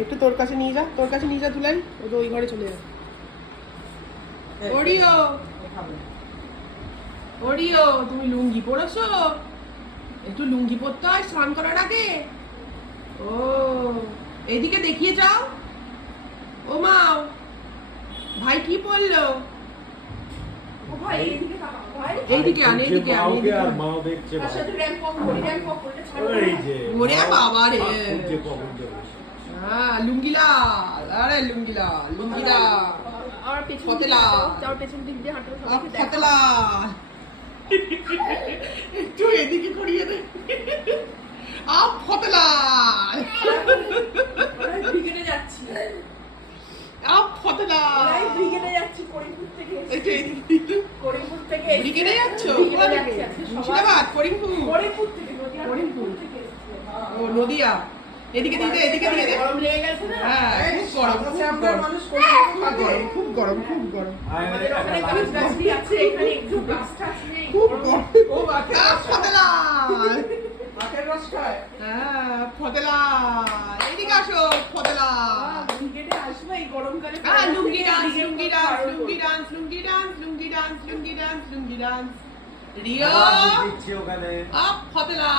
একটু তোর কাছে নিয়ে যা তুলাই, ও তো ওই ঘরে চলে যাবে। ওরিও তুমি লুঙ্গি পরেছো? একটু লুঙ্গি পরতে হয় স্নান করার আগে। ও এইদিকে দেখিয়ে যাও। ও মা, ভাই কি পরলো? এইদিকে আন। ওরে বাবা রে, হ্যাঁ লুঙ্গি লাল, আরে লুঙ্গি লাল। একটু এদিকে করিয়ে দে। আপ ফতলা যাচ্ছি, আপ ফতলা যাচ্ছি করিমপুর থেকে। ব্রিগেডে যাচ্ছ? মুর্শিদাবাদ? করিমপুর থেকে। ও নদিয়া। এদিকে দিয়ে দে, এদিকে দিয়ে দে। হ্যাঁ খুব গরম, খুব গরম। ফতলা, হ্যাঁ ফতলা, এদিকে আসো ফতলা। লুঙ্গি ডান্স রিও আপ ফতলা।